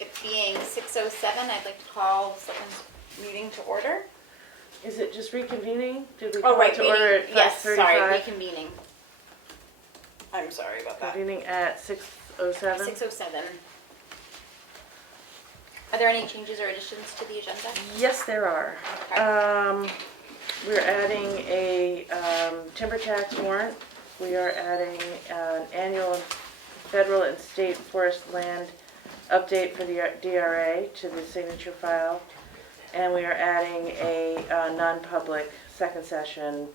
it being 6:07, I'd like to call Selectmen's meeting to order. Is it just reconvening? Did we Oh, call right, it to order at 5:35? yes, sorry, reconvening. I'm sorry about that. Convening at 6:07? 6:07. Are there any changes or additions to the agenda? Yes, there are. Okay. We're adding a timber tax warrant. We are adding an annual federal and state forest land update for the DRA to the signature file. And we are adding a non-public second session,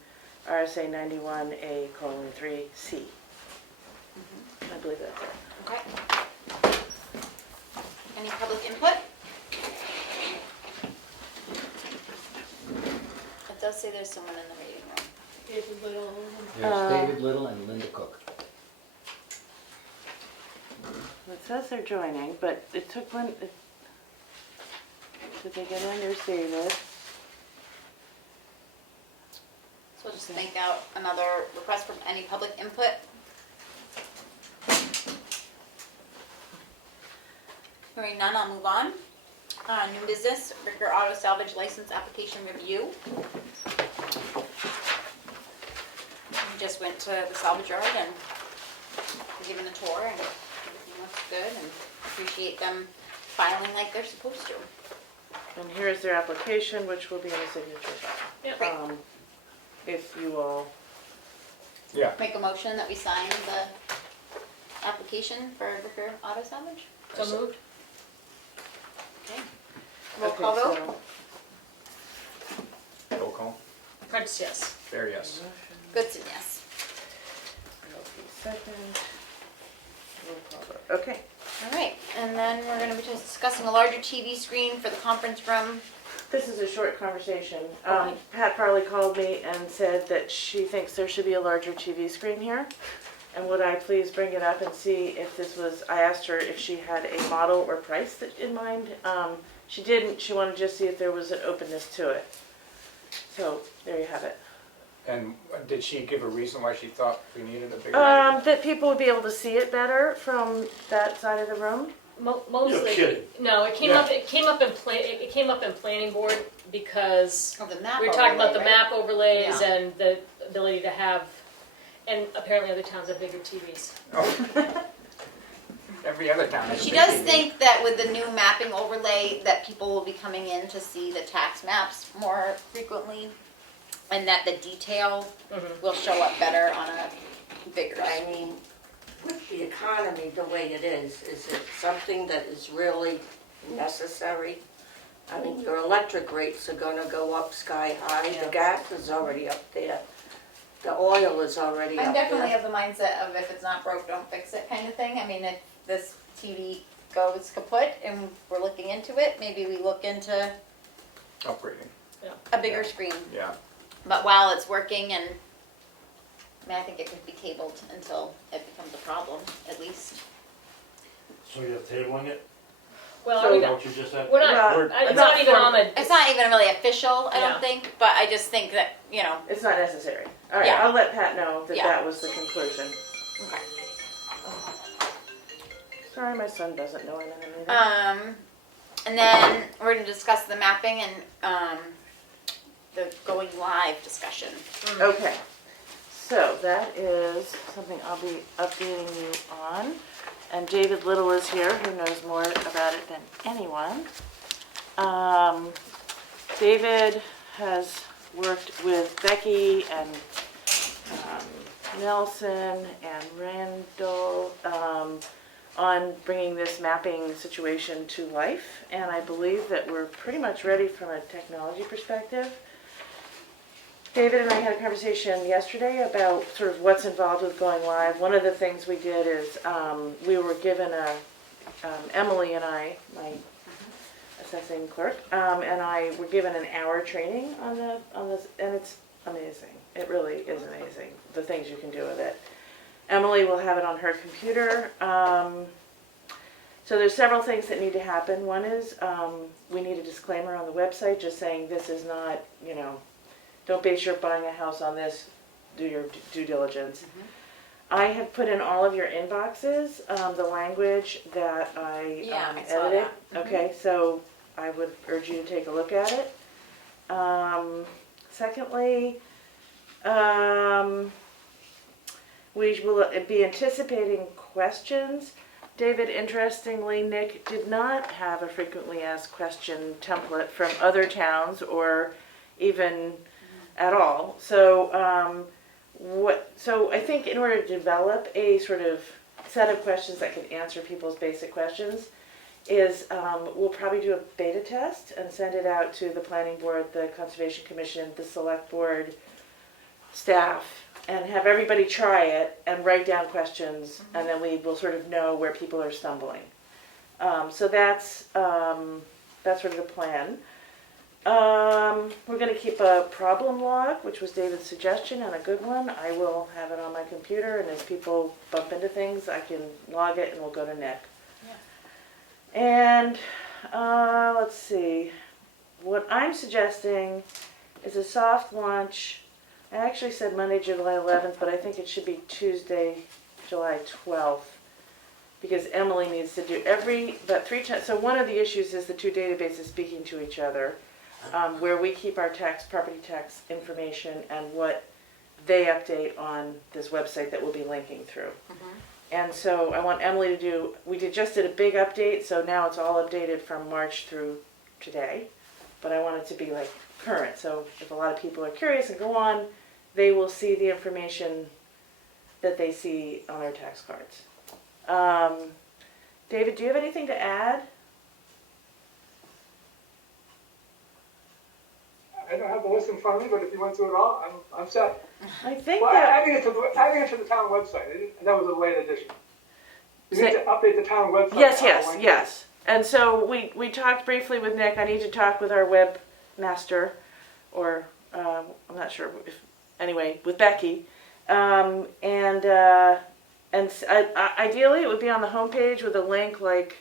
RSA 91A:3C. I believe that's it. Okay. Any public input? It does say there's someone in the meeting room. David Little. There's David Little and Linda Cook. It says they're joining, but it took one. Did they get in? There's David. So we'll just think out another request from any public input. Hearing none, I'll move on. New business, Ricker Auto Salvage License Application Review. We just went to the salvage yard and given a tour and everything looks good and appreciate them filing like they're supposed to. And here's their application, which will be in the signature file. Yep. Great. If you all. Yeah. Make a motion that we sign the application for Ricker Auto Salvage. So moved. Okay. Roll call vote? Roll call. Prince, yes. There, yes. Goodson, yes. Second. Roll call vote. Okay. All right, and then we're going to be just discussing a larger TV screen for the conference room. This is a short conversation. Okay. Pat Farley called me and said that she thinks there should be a larger TV screen here. And would I please bring it up and see if this was, I asked her if she had a model or price in mind. She didn't, she wanted to just see if there was an openness to it. So, there you have it. And did she give a reason why she thought we needed a bigger? That people would be able to see it better from that side of the room. Mostly. You're kidding. No, it came Yeah. up. It came up in planning board because Oh, the map we were talking about the overlay, right? map overlays Yeah. and the ability to have, and apparently other towns have bigger TVs. Oh. Every other town has a She big does TV. think that with the new mapping overlay that people will be coming in to see the tax maps more frequently and that the detail will show up better on a bigger I screen. mean, with the economy the way it is it something that is really necessary? I mean, your electric rates are gonna go up sky high, the gas is already up there, the oil is already I'm up definitely there. of the mindset of if it's not broke, don't fix it kind of thing. I mean, if this TV goes kaput and we're looking into it, maybe we look into Upgrading. a bigger screen. Yeah. But while it's working and, I mean, I think it could be cabled until it becomes a problem, at least. So you're tabling it? Well, So- I Is mean, that what you just said? we're not. Well, It's not even on the. It's not even really official, I Yeah. don't think, but I just think that, you know, It's not necessary. All right, Yeah. I'll let Pat know that Yeah. that was the conclusion. okay. Sorry, my son doesn't know anything either. And then we're gonna discuss the mapping and, the going live discussion. Okay, so that is something I'll be updating you on. And David Little is here, who knows more about it than anyone. David has worked with Becky and Nelson and Randall on bringing this mapping situation to life. And I believe that we're pretty much ready from a technology perspective. David and I had a conversation yesterday about sort of what's involved with going live. One of the things we did is we were given Emily and I, my assessing clerk, and I were given an hour training on this, and it's amazing. It really is amazing, the things you can do with it. Emily will have it on her computer. So there's several things that need to happen. One is we need a disclaimer on the website just saying this is not, don't base your buying a house on this, do your due diligence. I have put in all of your inboxes, the language that I Yeah, I saw edited. that. Mhm. Okay, so I would urge you to take a look at it. Secondly, we will be anticipating questions. David, interestingly, Nick did not have a frequently asked question template from other towns or even at all. So, so I think in order to develop a sort of set of questions that can answer people's basic questions, is we'll probably do a beta test and send it out to the planning board, the conservation commission, the select board, staff, and have everybody try it and write down questions, and then we will sort of know where people are stumbling. So that's sort of the plan. We're going to keep a problem log, which was David's suggestion, and a good one. I will have it on my computer, and as people bump into things, I can log it and we'll go to Nick. And let's see, what I'm suggesting is a soft launch. I actually said Monday, July 11th, but I think it should be Tuesday, July 12th, because Emily needs to do about 3 times. So one of the issues is the two databases speaking to each other, where we keep our property tax information and what they update on this website that we'll be linking through. And so I want Emily to do, just did a big update, so now it's all updated from March through today. But I want it to be like current, so if a lot of people are curious and go on, they will see the information that they see on their tax cards. David, do you have anything to add? I don't have the list in front of me, but if you went through it all, I'm set. I think Well, that, adding it to the town website, that was a late addition. You need Say- to update the town website. yes. And so we talked briefly with Nick. I need to talk with our webmaster, or I'm not sure if, anyway, with Becky. Ideally it would be on the homepage with a link like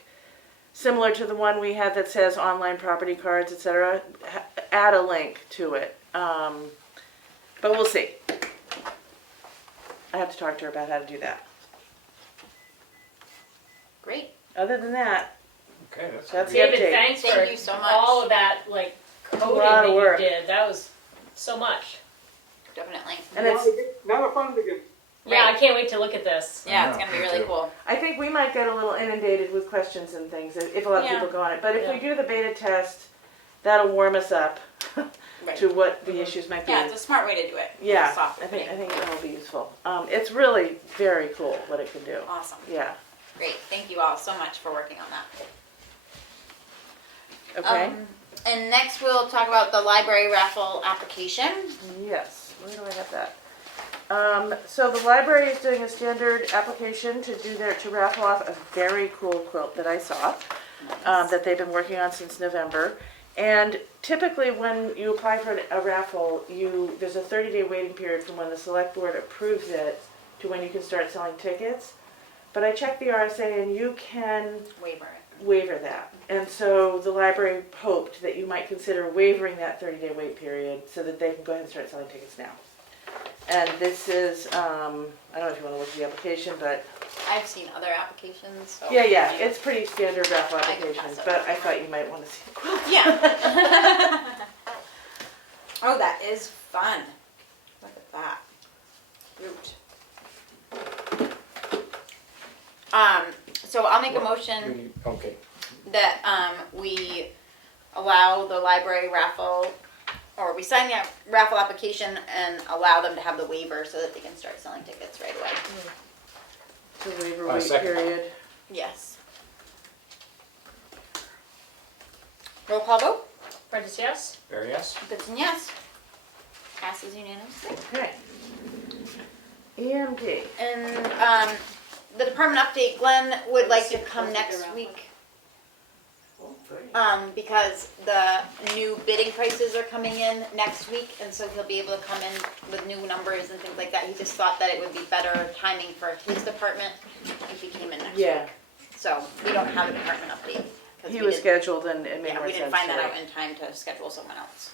similar to the one we had that says online property cards, etc. Add a link to it. But we'll see. I have to talk to her about how to do that. Great. Other than that, Okay, that's the David, update. thanks Thank for you so much. all of that, like, coding lot of that work. you did. That was so much. Definitely. And it's, Now the fun begins. Yeah, I can't wait to look at this. Yeah, I it's know, gonna be me really too. cool. I think we might get a little inundated with questions and things if a lot of Yeah. people go on it. But if we Yeah. do the beta test, that'll warm us up Right. to what the issues might be. Yeah, it's a smart way to do it. Yeah, Soft I opening. think that'll be useful. It's really very cool what it can do. Awesome. Yeah. Great. Thank you all so much for working on that. Okay. And next we'll talk about the library raffle application. Yes. Where do I have that? So the library is doing a standard application to raffle off a very cool quilt that I saw that they've been working on since November. And typically when you apply for a raffle, there's a 30-day waiting period from when the select board approves it to when you can start selling tickets. But I checked the RSA and you can waiver that. And so the library hoped that you might consider waivering that 30-day wait period so that they can go ahead and start selling tickets now. And this is, I don't know if you want to look at the application, but I've seen other applications. So yeah, it's pretty standard raffle I can applications, pass but over. I thought you might want to see the quilt. Yeah. Oh, that is fun. Look at that. Cute. So I'll make a motion Okay, that we allow the library raffle, or we sign the raffle application and allow them to have the waiver so that they can start selling tickets right away. The waiver wait second. period. Yes. Roll call vote. Prentice, yes? there, yes? Goodson, yes. Passes unanimously. Okay. EMD. And the department update, Glenn would like to come next week because the new bidding prices are coming in next week, and so he'll be able to come in with new numbers and things like that. He just thought that it would be better timing for his department if he came in next week. Yeah, So we don't have a department update. 'cause he we was didn't- scheduled and it made Yeah, more we sense. didn't find that to- out in time to schedule someone else.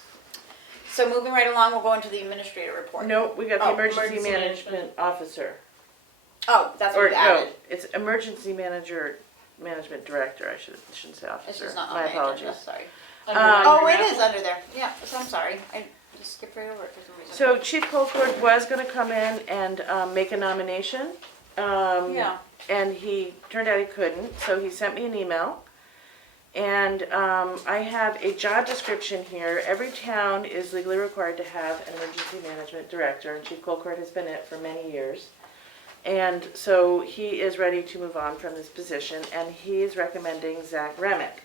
So moving right along, we'll go into the administrator report. No, we got the Oh, emergency emergency management officer. Oh, that's what Or we no, added. it's management director, shouldn't say officer. It's just not on My my apologies. agenda, sorry. Under Oh, it Raffle? is under there. Yeah, so I'm sorry. I just skipped right over it for some reason. So Chief Colcord was gonna come in and, make a nomination. Yeah. And he, turned out he couldn't, so he sent me an email. And, I have a job description here. Every town is legally required to have an emergency management director, and Chief Colcord has been it for many years. And so he is ready to move on from this position, and he is recommending Zach Remick.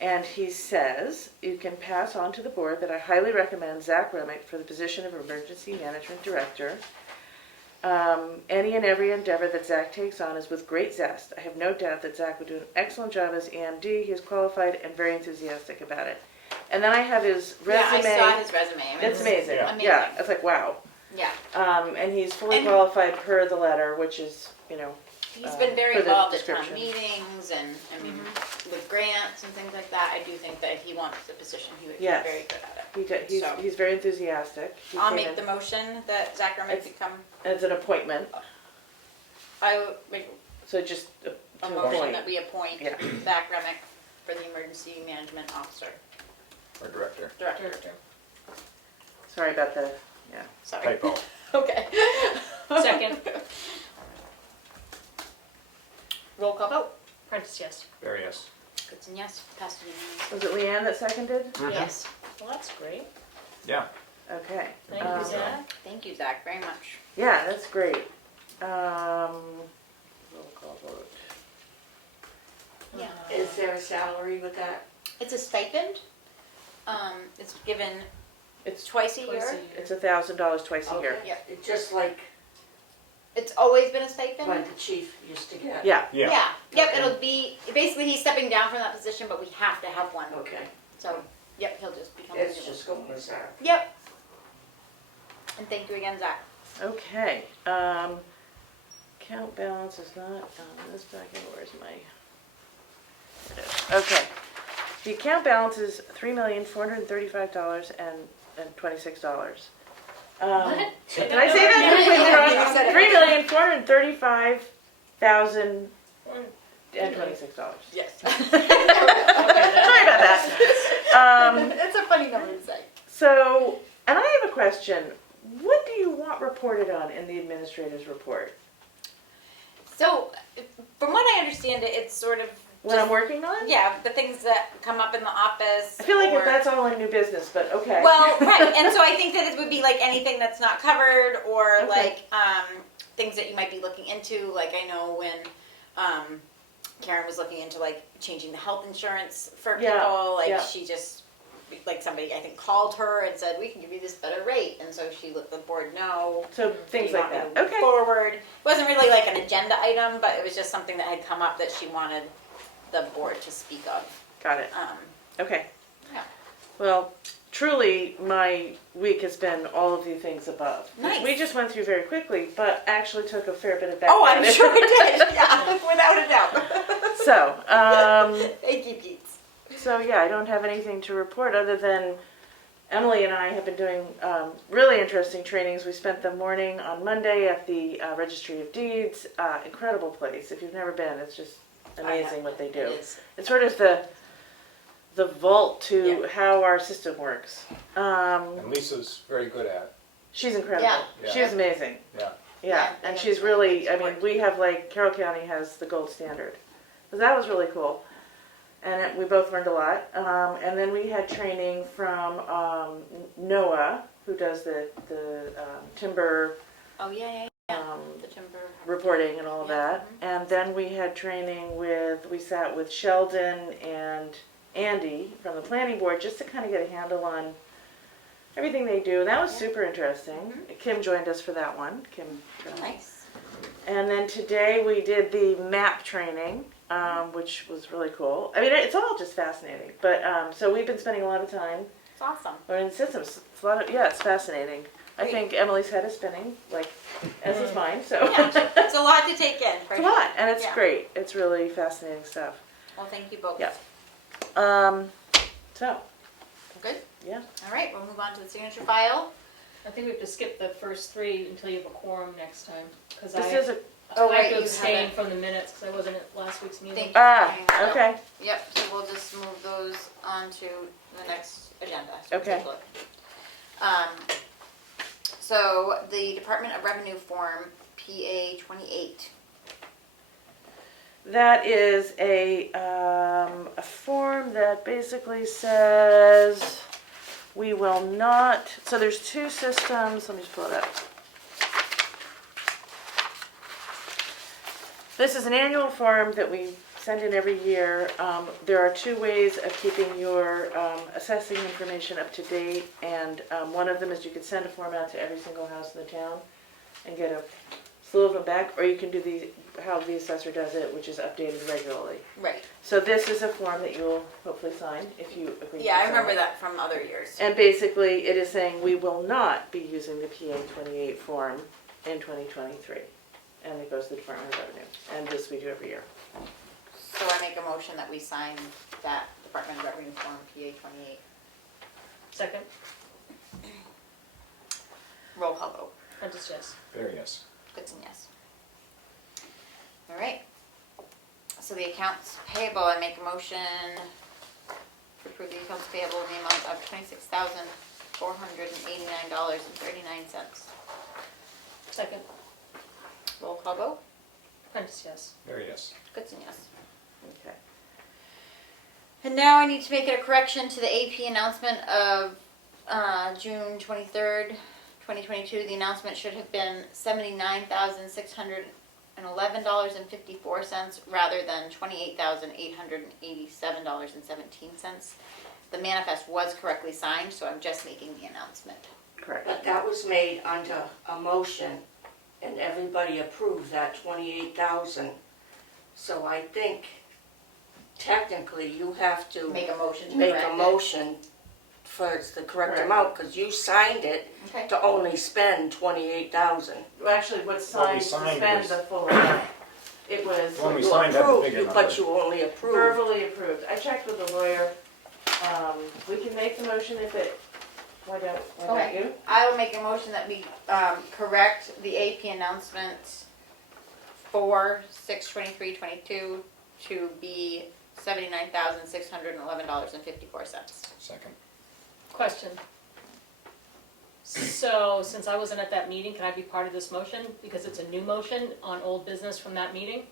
And he says, you can pass on to the board that I highly recommend Zach Remick for the position of Emergency Management Director. Any and every endeavor that Zach takes on is with great zest. I have no doubt that Zach would do an excellent job as EMD. He is qualified and very enthusiastic about it. And then I have his resume. Yeah, I saw his resume. I mean, It's amazing. Yeah. Amazing. Yeah, it's like, wow. Yeah. And he's fully And- qualified per the letter, which is, He's been very for the involved at town description. meetings and, I mean, with grants and things like that. I do think that if he wants the position, he would be Yes. very good at it. So- he's very enthusiastic. He I'll came make in- the motion that Zach Remick It's- become, It's an appointment, I would make so just a to motion appoint. that we appoint Yeah. Zach Remick for the emergency management officer, Or director. director. Sorry about the, yeah. Sorry. Typo. Okay. Second. Roll call vote. Prentice, yes. There, yes. Goodson, yes. Passed unanimously. Was it Leanne that seconded? Yes. Well, that's great. Yeah. Okay. Thank you, Zach. Thank you, Zach, very much. Yeah, that's great. Roll call vote. Yeah. Is there a salary with that? It's a stipend. It's given It's twice a Twice a year. year. It's $1,000 twice a year. Okay. Yeah. It's just like It's always been a stipend. the chief used to get. Yeah. Yeah. Yep, Okay. it'll be, basically he's stepping down from that position, but we have to have one. Okay, So, yep, he'll just become. it's available. just going as that. Yep. And thank you again, Zach. Okay. Account balance is not on this document. Where's my? Here it is. Okay. The account balance is $3,435,26. What? Did I say that completely You wrong? said it. $3,435,026. Yes. Sorry about that. It's a funny number to say. So, and I have a question. What do you want reported on in the administrator's report? So, from what I understand it, it's sort of. What I'm working on? Yeah, the things that come up in the office. I feel like or- that's all in new business, but okay. Well, right, and so I think that it would be like anything that's not covered, or Okay. like things that you might be looking into. Like I know when Karen was looking into like changing the health insurance for people. Yeah, Like yeah. she just like somebody I think called her and said we can give you this better rate, and so she let the board know. So things you like want me that. to move Okay. Forward. It wasn't really like an agenda item, but it was just something that had come up that she wanted the board to speak of. Got it. Okay. Yeah. Well, truly, my week has been all of the things above. Which Nice. we just went through very quickly, but actually took a fair bit of Oh, background. I'm sure it did. Yeah, without a doubt. So, Thank you, Pete. so yeah, I don't have anything to report other than Emily and I have been doing really interesting trainings. We spent the morning on Monday at the Registry of Deeds. Incredible place. If you've never been, it's just amazing what they do. It is. It's sort of the vault to how our system works. And Lisa's very good at it. She's incredible. Yeah. She's amazing. Yeah. Yeah, Yeah, and they she's have really, I mean, support. we have like, Carroll County has the gold standard. So that was really cool. And we both learned a lot. And then we had training from Noah, who does the timber Oh, yeah, yeah. um, The timber. reporting and all of Yeah, that. And then we had training we sat with Sheldon and Andy from the planning board just to kind of get a handle on everything they do. And that was Yeah. super interesting. Kim joined us for that one. Kim. Nice. And then today we did the map training, which was really cool. I mean, it's all just fascinating. But so we've been spending a lot of time It's awesome. learning the systems. It's a lot of, yeah, it's fascinating. I Great. think Emily's head is spinning, like, as is mine, so. Yeah, it's a lot to take in. For It's a lot, and it's Yeah. great. It's really fascinating stuff. Well, thank you both. Yeah. So, Good. yeah. All right, we'll move on to the signature file. I think we have to skip the first three until you have a quorum next time, because This I, is Oh, I right, have to you abstain haven't. from the minutes because I wasn't at last week's meeting. Thank you for bringing that up. Okay, Yep, so we'll just move those onto the next agenda. So we'll Okay. take a look. So the Department of Revenue form, PA 28. that is a form that basically says we will not, so there's two systems, let me just pull it up. This is an annual form that we send in every year. There are two ways of keeping your assessing information up to date, and one of them is you can send a form out to every single house in the town and get a slew of them back, or you can do how the assessor does it, which is updated regularly. Right. So this is a form that you will hopefully sign if you agree to Yeah, I sign remember it. that from other years. And basically, it is saying we will not be using the PA 28 form in 2023. And it goes to the Department of Revenue. And this we do every year. So I make a motion that we sign that Department of Revenue form, PA 28. Second, Roll call vote. Prentice, yes. Very yes. Goodson, yes. All right. So the accounts payable, I make a motion to approve the accounts payable in the amount of $26,489.39. Second, Roll call vote. Prentice, yes. Very yes. Goodson, yes. Okay. And now I need to make a correction to the AP announcement of June 23rd, 2022. The announcement should have been $79,611.54 rather than $28,887.17. The manifest was correctly signed, so I'm just making the announcement. Correct. But that was made under a motion, and everybody approved that 28,000. So I think technically you have to Make a motion to make correct a it. motion for it's the correct Correct. amount, because you signed it Okay. to only spend 28,000. Well, actually, what's What we signed signed suspends was- the full amount. It was When we You signed that approved, bigger but number. you only approved. verbally approved. I checked with the lawyer. We can make the motion if it, why don't Okay. you? I will make a motion that we correct the AP announcement for 6/23/22 to be $79,611.54. Second. Question. So, since I wasn't at that meeting, can I be part of this motion? Because it's a new motion on old business from that meeting?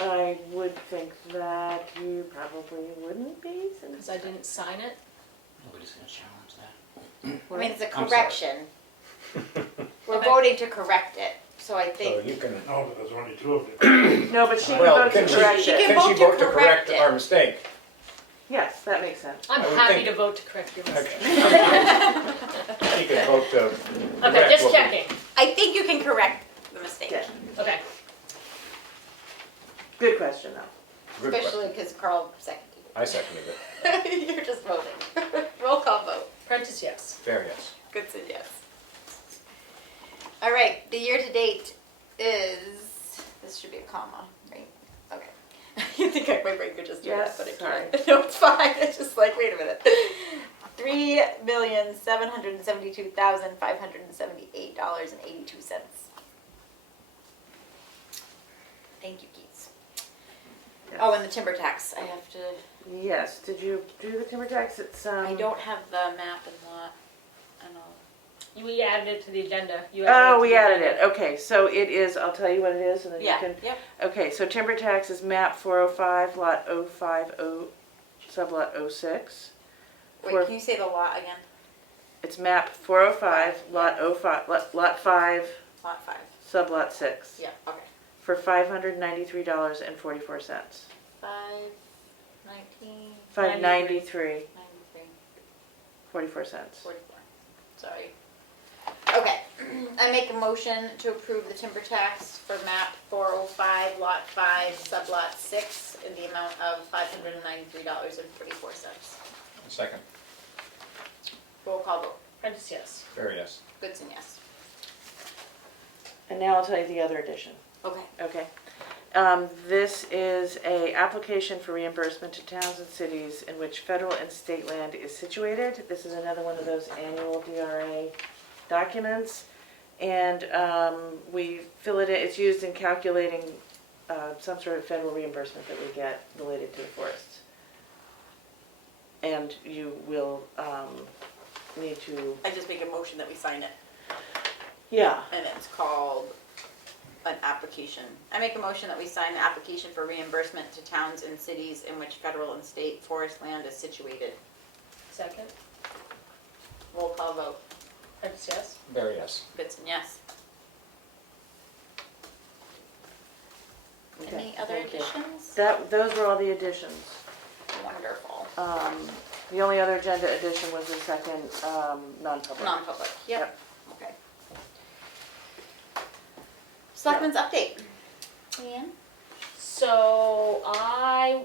I would think that you probably wouldn't be, since Because I didn't sign it? Nobody's gonna challenge that. I mean, it's a I'm sorry. correction. We're Okay. voting to correct it, so I So think. you can, No, but there's only two of you. No, but she can well, vote to can correct She it. can can she vote to vote to correct correct it. our mistake? Yes, that makes sense. I'm I would happy think- to vote to correct your mistake. She can vote to Okay, correct just what we- checking. I think you can correct the mistake, Yeah. Okay, Good question, though. Good especially question. because Carl seconded I seconded it. it. You're just voting. Roll call vote. Prentice, yes. Very yes. Goodson, yes. All right, the year-to-date is, this should be a comma, right? Okay. You think my brain could just do Yes, that, but it sorry. can't. No, it's fine. It's just like, wait a minute. $3,772,578.82. Thank you, Keats. Yes. Oh, and the timber tax. I have to. Yes, did you do the timber tax? It's, I don't have the map and lot. And all. We added it to the agenda. You Oh, to we the added agenda. it. Okay, so it is, I'll tell you what it is and then you Yeah. can. Yep. Okay, so timber tax is map 405, lot 050, sublot 06. Wait, For- can you say the lot again? It's map 405, lot 05, lot 5, Lot 5. sublot 6. Yeah. Okay. For $593.44. 519. $593.44. 44. Sorry. Okay. I make a motion to approve the timber tax for map 405, lot 5, sublot 6 in the amount of $593.44. Second. Roll call vote. Prentice, yes. Very yes. Goodson, yes. And now I'll tell you the other addition. Okay. Okay. This is a application for reimbursement to towns and cities in which federal and state land is situated. This is another one of those annual DRA documents. And we fill it in, it's used in calculating some sort of federal reimbursement that we get related to the forests. And you will need to, I just make a motion that we sign it, yeah, and it's called an application. I make a motion that we sign the application for reimbursement to towns and cities in which federal and state forest land is situated. Second, Roll call vote. Purvis, yes? There, yes. Bitson, yes. Okay, Any other thank you. additions? those were all the additions. Wonderful. The only other agenda addition was the second non-public. Non-public, yep, okay. Selectmen's update. Leanne? So I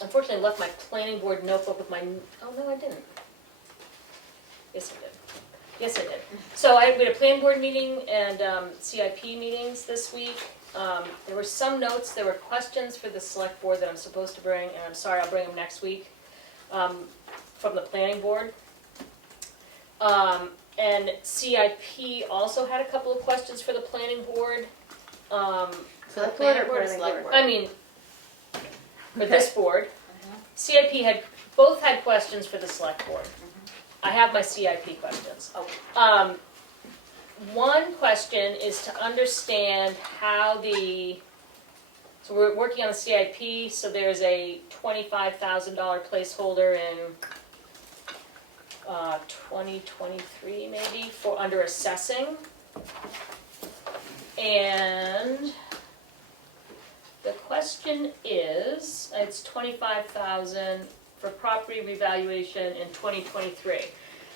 unfortunately left my planning board notebook with my, oh no, I didn't. Yes, I did. Yes, I did. So we had a planning board meeting and CIP meetings this week. There were some notes, there were questions for the select board that I'm supposed to bring, and I'm sorry, I'll bring them next week, from the planning board. And CIP also had a couple of questions for the planning board. Select Planning board or board or planning select board? board? I mean, for this board. CIP both had questions for the select board. I have my CIP questions. Okay. One question is to understand how so we're working on the CIP, so there's a $25,000 placeholder in 2023 maybe for under assessing. And the question is, it's 25,000 for property revaluation in 2023.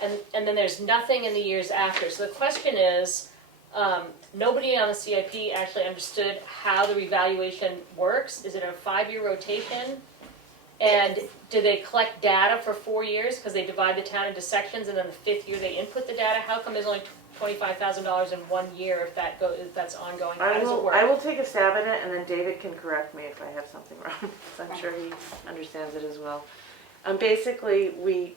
And then there's nothing in the years after. So the question is, nobody on the CIP actually understood how the revaluation works. Is it a 5-year rotation? And do they collect data for 4 years because they divide the town into sections and then the 5th year they input the data? How come there's only $25,000 in 1 year if that's ongoing? How does it work? I will take a stab at it, and then David can correct me if I have something wrong, 'cause I'm sure he understands it as well. Basically, we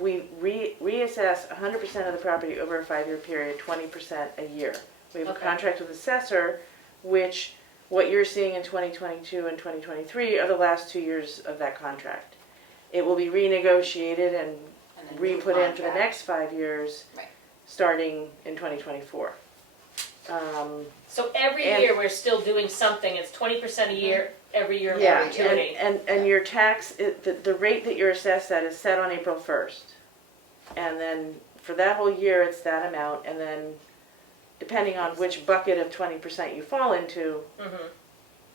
reassess 100% of the property over a 5-year period, 20% a year. We have a Okay. contract with the assessor, which what you're seeing in 2022 and 2023 are the last 2 years of that contract. It will be renegotiated and And a new re-put in for the contract. next 5 years, Right. starting in 2024. So every And- year we're still doing something. It's 20% a year every year in Yeah, perpetuity. and your tax, the rate that you're assessed at is set on April 1st. And then for that whole year, it's that amount, and then depending on which bucket of 20% you fall into, Mhm.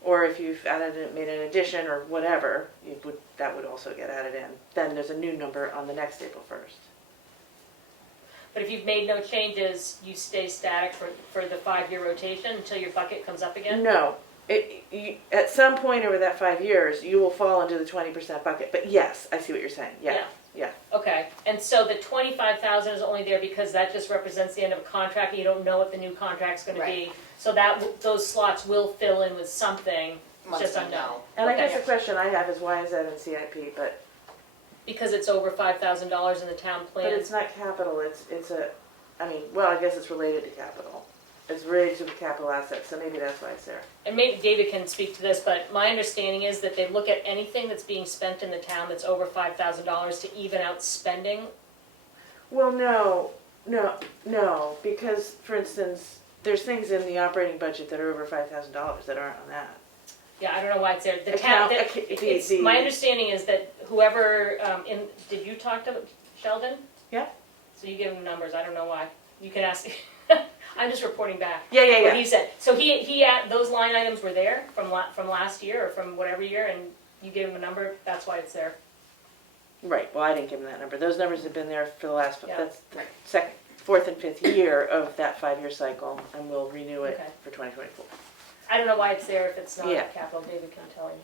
or if you've made an addition or whatever, that would also get added in. Then there's a new number on the next April 1st. But if you've made no changes, you stay static for the 5-year rotation until your bucket comes up again? No, at some point over that 5 years, you will fall into the 20% bucket. But yes, I see what you're saying. Yeah. Okay, and so the 25,000 is only there because that just represents the end of a contract, and you don't know what the new contract's gonna be. So those slots will fill in with something, Once just we unknown. know. And I Okay. guess the question I have is why is that in CIP? But Because it's over $5,000 in the town But plan. it's not capital, well, I guess it's related to capital. It's related to the capital assets, so maybe that's why it's there. And maybe David can speak to this, but my understanding is that they look at anything that's being spent in the town that's over $5,000 to even out spending. Well, no, because, for instance, there's things in the operating budget that are over $5,000 that aren't on that. Yeah, I don't know why it's there. The town, my understanding is that whoever, did you talk to Sheldon? Yeah. So you give him numbers, I don't know why. You can ask, I'm just reporting back. Yeah. What he said. So those line items were there from last year or from whatever year, and you gave him a number, that's why it's there. Right, well, I didn't give them that number. Those numbers have been there for the last, Yeah. that's the Right. second, 4th and 5th year of that 5-year cycle, and we'll renew it Okay. for 2024. I don't know why it's there if it's not Yeah. capital, David can tell you.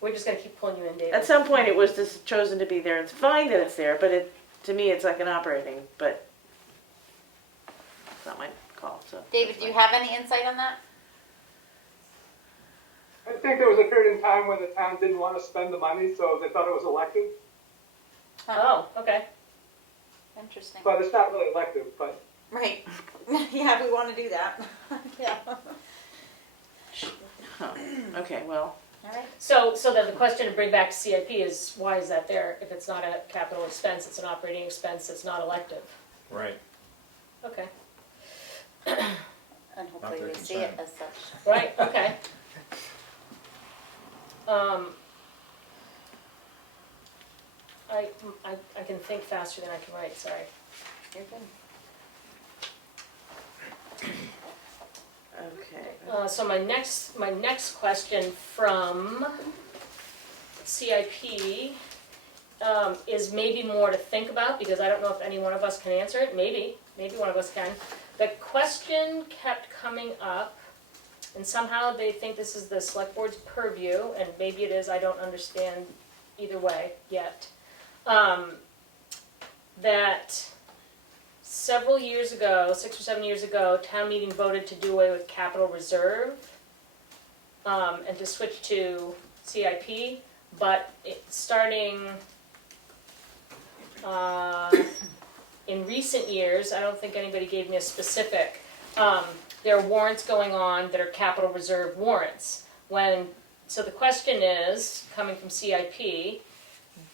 We're just gonna keep pulling you in, David. At some point, it was just chosen to be there. It's fine that it's there, but to me, it's like an operating, but it's not my call, so. David, do you have any insight on that? I think there was a period in time when the town didn't want to spend the money, so they thought it was elective, Oh, okay. Interesting. but it's not really elective, but Right. Yeah, we wanna do that. Yeah. Huh. Okay, well, Alright. So then the question to bring back to CIP is, why is that there? If it's not a capital expense, it's an operating expense, it's not elective. Right. Okay, And hopefully their we see it concern. as such. right, okay. I can think faster than I can write, sorry. You're good. okay. So my next question from CIP is maybe more to think about, because I don't know if any one of us can answer it, maybe one of us can. The question kept coming up, and somehow they think this is the select board's purview, and maybe it is, I don't understand either way yet. That several years ago, 6 or 7 years ago, town meeting voted to do away with capital reserve, and to switch to CIP, but starting in recent years, I don't think anybody gave me a specific, there are warrants going on that are capital reserve warrants. So the question is, coming from CIP,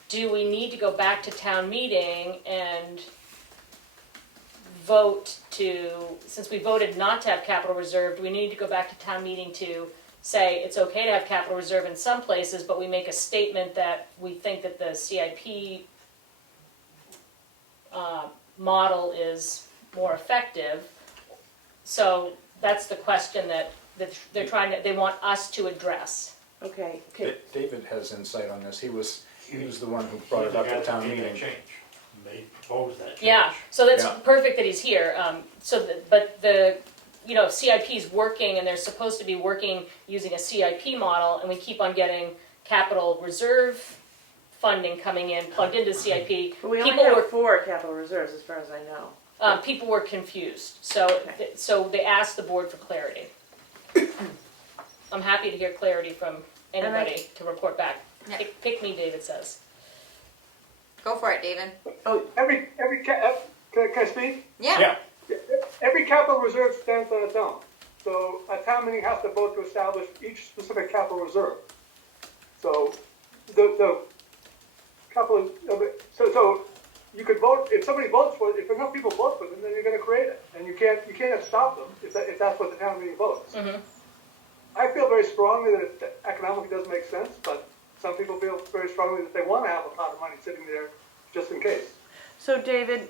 do we need to go back to town meeting and vote to, since we voted not to have capital reserve, do we need to go back to town meeting to say it's okay to have capital reserve in some places, but we make a statement that we think that the CIP model is more effective? So that's the question that they're trying to, they want us to address. Okay, David has insight on this. He was the one who brought it up at town meeting. They proposed that change. Yeah, so that's Yeah. perfect that he's here. But the, if CIP is working and they're supposed to be working using a CIP model, and we keep on getting capital reserve funding coming in, plugged into CIP, but we only people have were 4 capital reserves as far as I know. people were confused. So Okay. so they asked the board for clarity. I'm happy to hear clarity from anybody to report back. Yeah. Pick me, David says. Go for it, David. Can I speak? Yeah. Every capital reserve stands on its own. So a town meeting has to vote to establish each specific capital reserve. So the couple of it, so you could vote, if somebody votes for it, if enough people vote for them, then you're gonna create it. And you can't stop them if that's what the town meeting votes. Mm-hmm. I feel very strongly that it economically doesn't make sense, but some people feel very strongly that they wanna have a pot of money sitting there just in case. So David,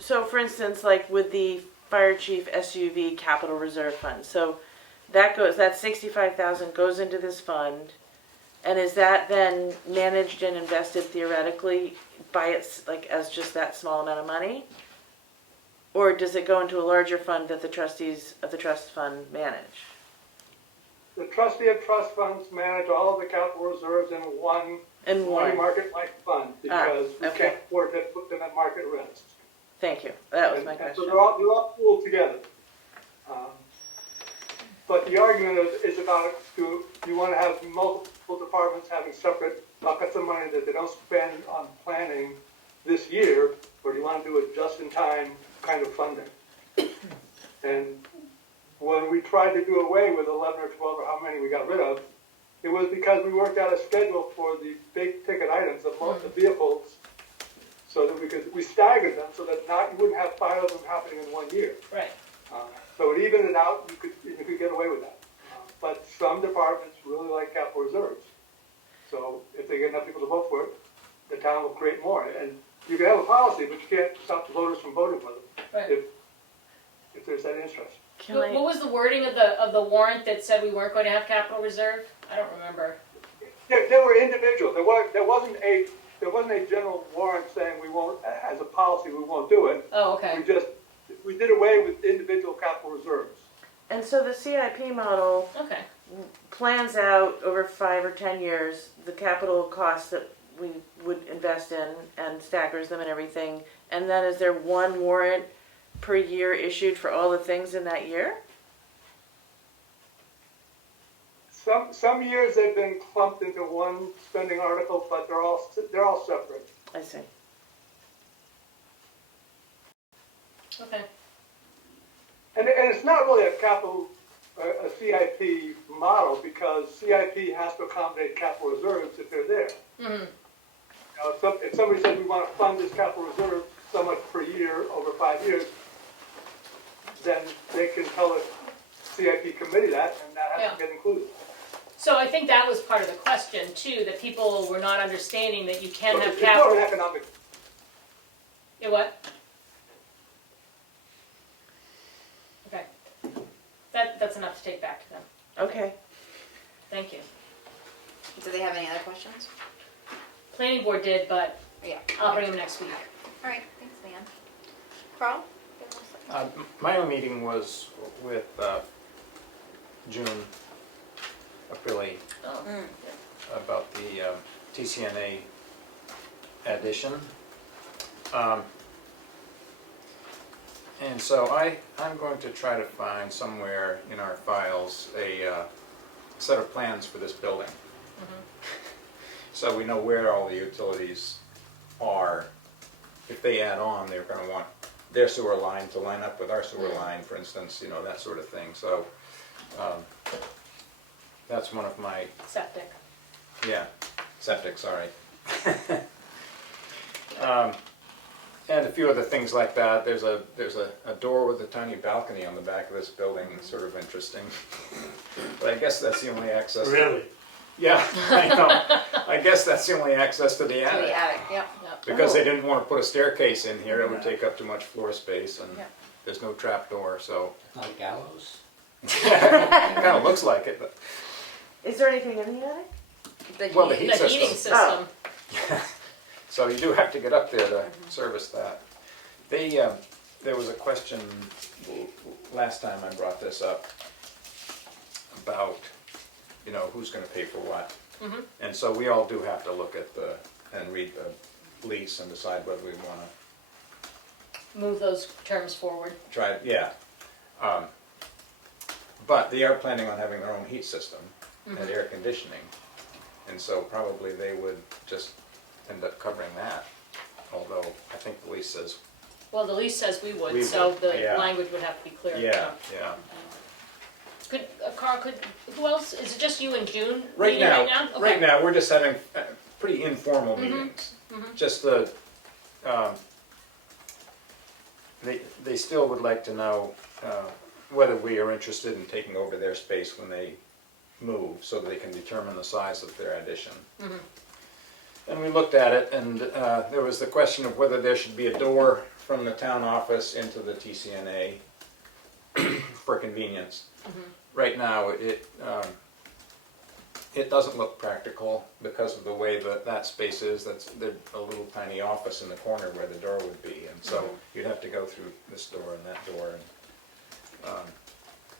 so for instance, like with the fire chief SUV capital reserve fund, so that 65,000 goes into this fund, and is that then managed and invested theoretically by its, like, as just that small amount of money? Or does it go into a larger fund that the trustees of the trust fund manage? The trustee of trust funds manage all of the capital reserves in one And money one. market-like fund, because we okay. can't afford to put them at market risk. Thank you. That was And- my and question. So they're all pooled together. But the argument is about, do you want to have multiple departments having separate buckets of money that they don't spend on planning this year, or do you want to do it just-in-time kind of funding? And when we tried to do away with 11 or 12 or how many we got rid of, it was because we worked out a schedule for the big ticket items of most of the vehicles, so that we staggered them so that you wouldn't have 5 of them happening in 1 year. Right. So it evened it out. You could get away with that. But some departments really like capital reserves. So if they get enough people to vote for it, the town will create more. And you can have a policy, but you can't stop the voters from voting for them Right. if there's that interest. Can What was the wording of the warrant that said we weren't going to have capital reserve? I don't remember. They were individual. There wasn't a general warrant saying we won't, as a policy, we won't do it. Oh, okay. We did away with individual capital reserves. And so the CIP model Okay. plans out over 5 or 10 years the capital costs that we would invest in and staggers them and everything. And then is there one warrant per year issued for all the things in that year? Some years they've been clumped into one spending article, but they're all separate. I see. Okay. And it's not really a CIP model, because CIP has to accommodate capital reserves if they're there. Mhm. If somebody says we want to fund this capital reserve so much per year over 5 years, then they can tell the CIP committee that, and that has to get included. So I think that was part of the question too, that people were not understanding that you can But have it's more capital. an economic, You know what? Okay. That's enough to take back to them. Okay. Thank you. Do they have any other questions? Planning board did, but Yeah. I'll bring them next week. All right, thanks, Leanne. Carl? My own meeting was with June Aprilli Oh. about the TCNA Addition. And so I'm going to try to find somewhere in our files a set of plans for this building. So we know where all the utilities are. If they add on, they're going to want their sewer line to line up with our sewer line, for instance, you know, that sort of thing. So that's one of my, Septic. yeah, septic, sorry. And a few other things like that. There's a door with a tiny balcony on the back of this building, sort of interesting. But I guess that's the only access. Really? Yeah, I know. I guess that's the only access to the To the attic. attic, yep. Because they didn't want to put a staircase in here, it would take up too much floor space, and Yeah. there's no trap door, so. Not a gallows? It kind of looks like it, but, Is there anything in the attic? well, the heat- heat The heating system. system. So you do have to get up there to service that. There was a question last time I brought this up about, you know, who's gonna pay for what. And so we all do have to look at and read the lease and decide whether we wanna Move those terms forward. try, yeah. But they are planning on having their own heat system and air conditioning. And so probably they would just end up covering that. Although I think the lease says, Well, the lease says we We would, so would, the yeah. language would have to be clear. yeah. Could, Carl, who else, is it just you and June Right meeting now, right now? right Okay. now, we're just having pretty informal meetings. Just they still would like to know whether we are interested in taking over their space when they move, so that they can determine the size of their addition. And we looked at it, and there was the question of whether there should be a door from the town office into the TCNA for convenience. Right now, it doesn't look practical because of the way that space is. There's a little tiny office in the corner where the door would be, and so you'd have to go through this door and that door, and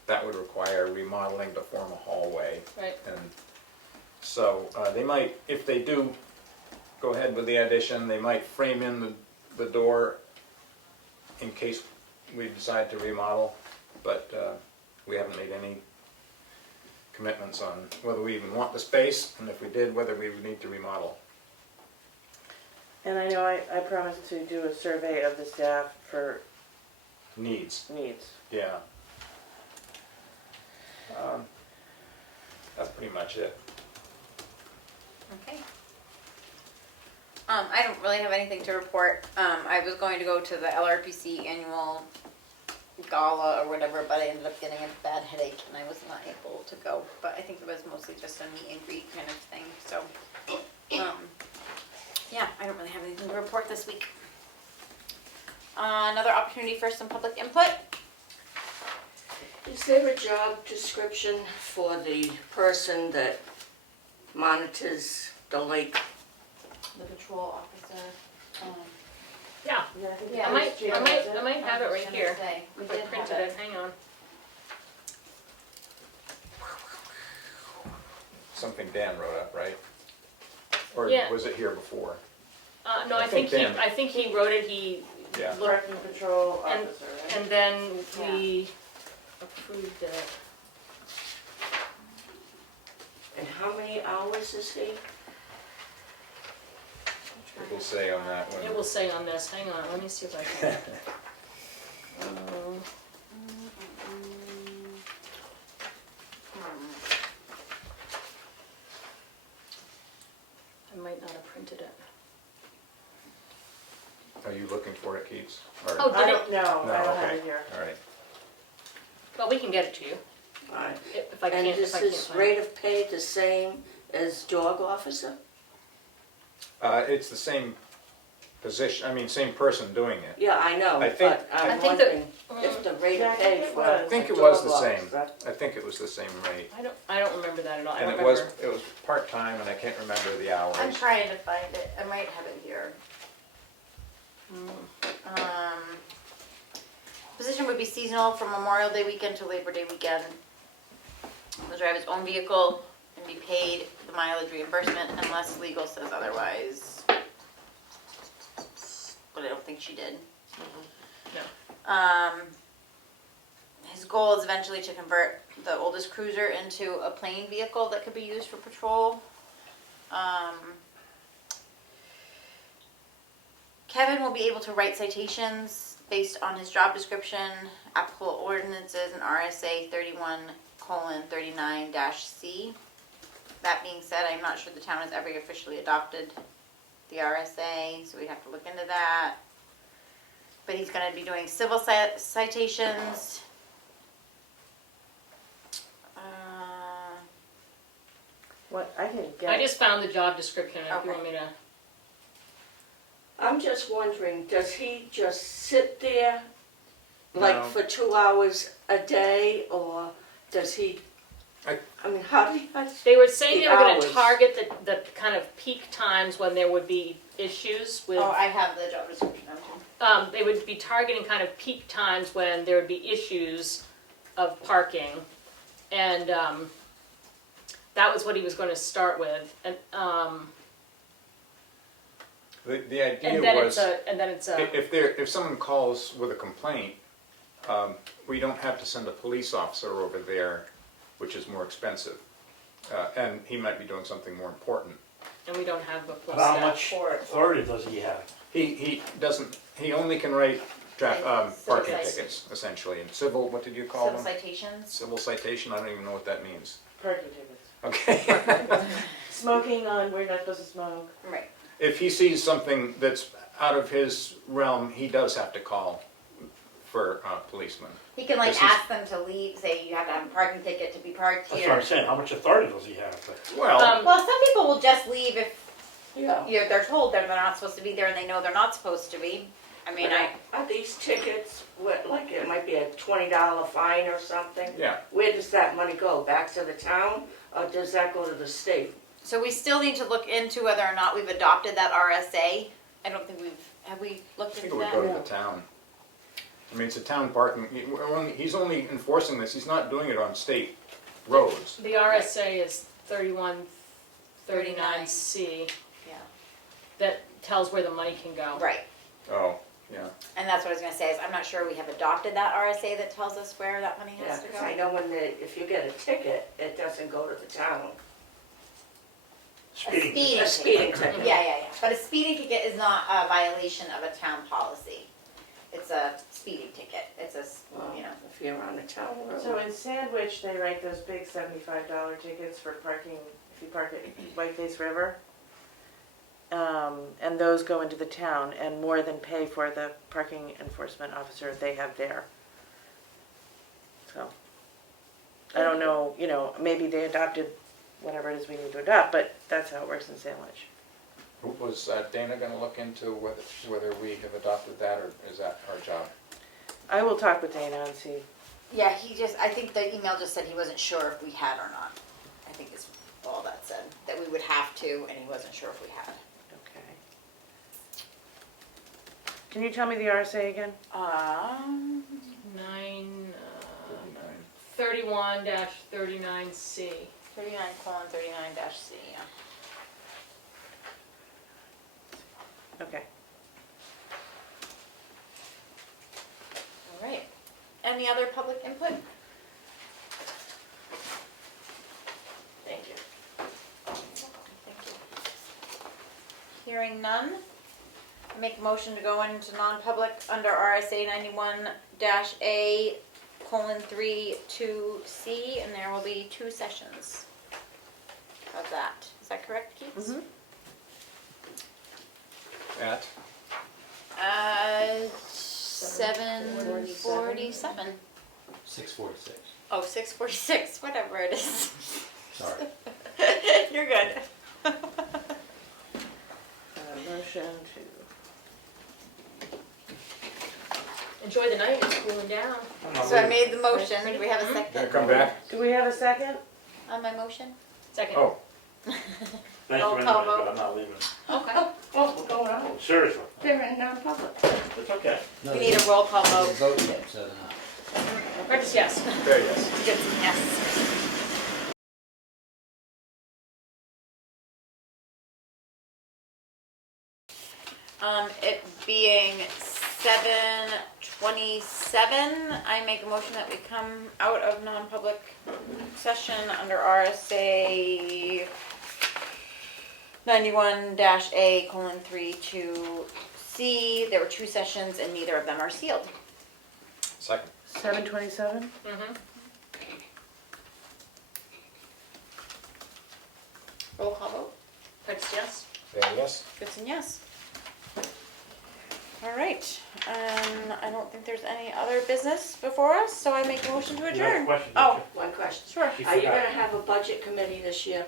that would require remodeling to form a hallway. Right. And so they might, if they do go ahead with the addition, they might frame in the door in case we decide to remodel, but we haven't made any commitments on whether we even want the space, and if we did, whether we would need to remodel. And I know I promised to do a survey of the staff for Needs, needs. yeah. That's pretty much it. Okay. I don't really have anything to report. I was going to go to the LRPC annual gala or whatever, but I ended up getting a bad headache and I was not able to go. But I think it was mostly just a meet and greet kind of thing, so. Yeah, I don't really have anything to report this week. Another opportunity for some public input. Is there a job description for the person that monitors the lake? The patrol officer. Yeah, Yeah, I think Yeah, I might have it I was right gonna here. say, we If I did have printed it. it, hang on. Something Dan wrote up, right? Or Yeah. was it here before? No, I think Dan- I think he wrote it, he Yeah. Parking patrol And- officer, right? and then we approved it. And how many hours is he? It will say on that one. It will say on this, hang on, let me see if I can. might not have printed it. Are you looking for it, Keats? Or- Oh, I did it? don't know, No, I don't have okay. it here. All right. Well, we can get it to you, Alright. if I And can't, is if I can't his find rate it. of pay the same as dog officer? It's the same position, I mean, same person doing it. Yeah, I know, I think- but I I'm think that- wondering if the rate Yeah, of I think pay it for was. a I think it dog was the same. officer. I think it was the same rate. I don't remember that at all, I And don't it was, remember. it was part-time, and I can't remember the hours. I'm trying to find it, I might have it here. Position would be seasonal from Memorial Day weekend to Labor Day weekend. Will drive his own vehicle and be paid the mileage reimbursement unless legal says otherwise. But I don't think she did. No. His goal is eventually to convert the oldest cruiser into a plane vehicle that could be used for patrol. Kevin will be able to write citations based on his job description, applicable ordinances, and RSA 31:39-C. That being said, I'm not sure the town has ever officially adopted the RSA, so we'd have to look into that. But he's going to be doing civil citations. What, I didn't get. I just found the job description, if you Okay. want me to. I'm just wondering, does he just sit there like No. for 2 hours a day, or does he, I- I mean, how do you, They were saying they The were gonna hours. target the kind of peak times when there would be issues with, Oh, I have the job description now too. they would be targeting kind of peak times when there would be issues of parking. And, that was what he was gonna start with, and The idea then was, it's a, if someone calls with a complaint, we don't have to send a police officer over there, which is more expensive. And he might be doing something more important. and we don't have the full How staff much for it. authority does he have? He doesn't, he only can write Civil parking citation. tickets, essentially. And civil, what did you call Civil them? citations. Civil citation, I don't even know what that means. Parking tickets. Okay. Smoking on where you're not supposed to smoke. Right. If he sees something that's out of his realm, he does have to call for a policeman. He can like This is- ask them to leave, say you have to have a parking ticket to be parked That's what I'm here. saying, how much authority does he have? Well, Well, some people will just leave if yeah. they're told they're not supposed to be there and they know they're not supposed to be. I mean, Are these tickets, what, like it might be a $20 fine or something? yeah. Where does that money go? Back to the town, or does that go to the state? so we still need to look into whether or not we've adopted that RSA. I don't think have we I looked think into it would that? go to the town. I mean, it's a town parking, he's only enforcing this, he's not doing it on state roads. The RSA is 3139C, Yeah. that tells where the money can go. Right. Oh, yeah. And that's what I was gonna say, is I'm not sure we have adopted that RSA that tells us where that money Yeah, has to 'cause go. I know if you get a ticket, it doesn't go to the town. Speeding. speeding A speeding ticket. ticket. Yeah. But a speeding ticket is not a violation of a town policy. It's a speeding ticket. It's a, Well, you know. if you're on the town So road. in Sandwich, they write those big $75 tickets for parking, if you park at Whiteface River. And those go into the town and more than pay for the parking enforcement officer they have there. So, I don't know, maybe they adopted whatever it is we need to adopt, but that's how it works in Sandwich. Was Dana gonna look into whether we have adopted that, or is that our job? I will talk with Dana and see. Yeah, I think the email just said he wasn't sure if we had or not. I think is all that said, that we would have to, and he wasn't sure if we had. Okay. Can you tell me the RSA again? 31-39C. 39:39-C, yeah. Okay. All right. Any other public input? Thank you. Thank you. Hearing none, I make a motion to go into non-public under RSA 91-A:3(2)C, and there will be 2 sessions of that. Is that correct, Keith? Mhm. 6:47. 6:46. Oh, 6:46, whatever it is. Sorry. You're good. Motion to, Enjoy the night, it's cooling down. So I made the motion. Do we have a Gonna second come back? do we have a second? on my motion? Second. Oh, Thank Roll you call anyway, vote. but I'm not leaving. Okay. Oh, we're going out. Seriously, They're in non-public. it's okay. No, We need a roll call they vote. vote yet, so they're not. Curtis, yes. there, yes. Gibson, yes. It being 7:27, I make a motion that we come out of non-public session under RSA 91-A:3 to C. There were 2 sessions and neither of them are sealed. Second. 7:27? Mm-hmm. Roll call vote. Curtis, yes. There, yes. Gibson, yes. All right, I don't think there's any other business before us, so I make a motion to You have a adjourn. question, Oh, don't One question. sure. you? Are you forgot. gonna have a budget committee this year?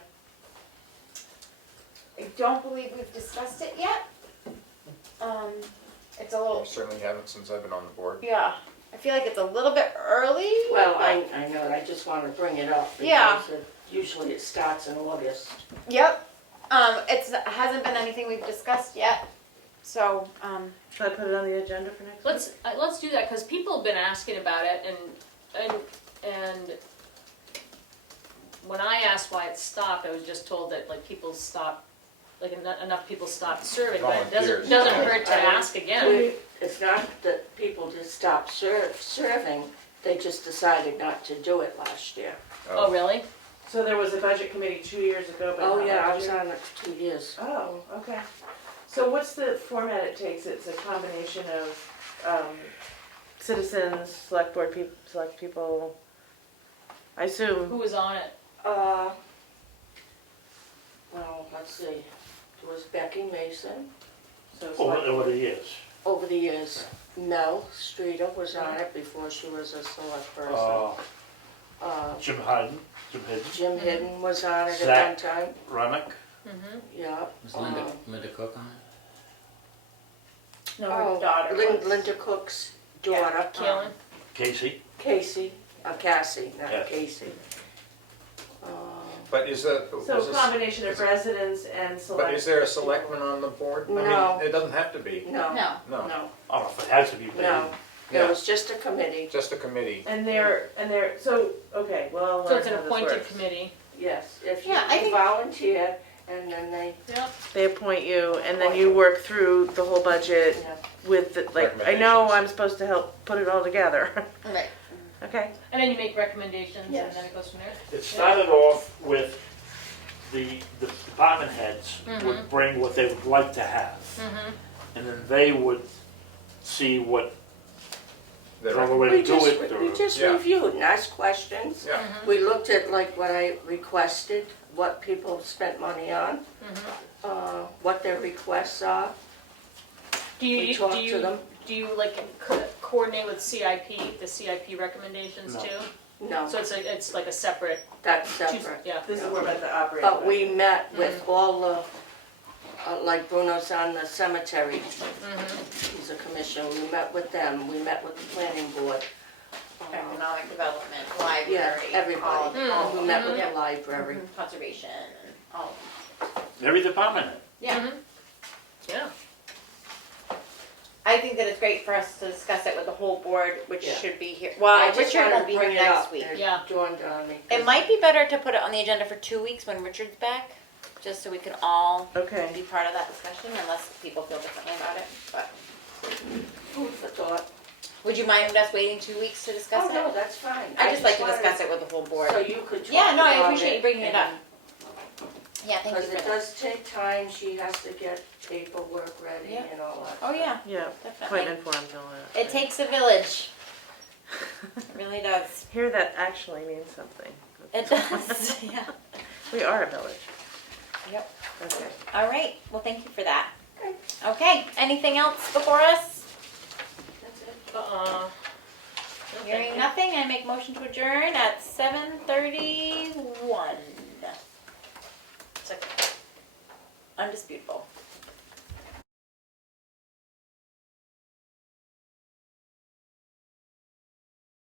I don't believe we've discussed it yet. It's a I little, certainly haven't since I've been on the board. yeah, I feel like it's a little bit early. Well, I know, it. I just wanna bring it up. Yeah. Because usually it starts in August. Yep, hasn't been anything we've discussed yet, so, Should I put it on the agenda for next week? Let's do that, because people have been asking about it, and when I asked why it stopped, I was just told that like people stopped, like enough people stopped serving, but it Volunteers. doesn't hurt to I mean, ask again. It's not that people just stopped serving, they just decided not to do it last year. Oh, really? So there was a budget committee 2 years ago, but Oh, not yeah, I last was year? on it for 2 years. Oh, okay. So what's the format it takes? It's a combination of citizens, select board people, select people, I assume. Who was on it? Well, let's see, it was Becky Mason. So select- Over the years. Over the years, Mel Streeter was on it before she was a select person. Jim Hayden, Jim Hidden was on it at Zach. one time, Remick, Mm-hmm. yeah. Was Linda Cook on it? no, Oh, her daughter was. Linda Cook's daughter. Kaylin? Casey. Cassie, Cassie, not Yes. Casey. But is that, So a combination of residents and select. but is there a selectman on the board? I No. mean, it doesn't have to be. No, No, No, no, Oh, if it has to be, but no, Yeah. it was just a committee, just a committee. And they're, so, okay, well, I'll So learn it's an how this appointed works. committee. yes, if you Yeah, I think- volunteer, and then they, Yep. They appoint you, and then you work through the whole budget yeah. with, the like, I know Recommendations. I'm supposed to help put it all together. right. Okay, And then you make recommendations, Yes. and then it goes from there? it started off with the department heads would bring what they would like to have. Mm-hmm. And then they would see what, They're- the other way to do it. We just Yeah. reviewed and asked questions. Yeah, We looked at like what I requested, what people spent money on, what their requests are. Do you, We talk do to you, them. do you like coordinate with CIP, the CIP recommendations No. too? No, So it's like a separate, that's two- separate. yeah. this is more about the operating. But we met with all the, like Bruno's on the cemetery, he's a commissioner, we met with them, we met with the planning board. Economic development, Yeah, library, everybody, all, we met with the library. conservation, and all. Every department head. Yeah. Mhm. Yeah. I think that it's great for us to discuss it with the whole board, which Yeah. should be here. I Well, just Richard wanted won't to be here bring it next up, week. it Yeah. dawned on me. It might be better to put it on the agenda for 2 weeks when Richard's back, just so we can all Okay, be part of that discussion, unless people feel differently about it. But Food for thought. would you mind us waiting 2 weeks to discuss Oh, no, it? that's fine. I just like to wanted- discuss it with the whole board. So you could talk Yeah, no, I about appreciate you bringing it up. and- Yeah, thank you Because for it that. does take time, she has to get paperwork ready Yeah. and all that. Oh, yeah, yeah, definitely. appointment forms, all that. It takes a village. It really does. Here that actually means something. It does, yeah. We are a village. Yep. Okay. All right, well, thank you for that. Okay. Okay, anything else before us? That's it. Hearing nothing, I make motion to adjourn at 7:31. Second. Undisputable.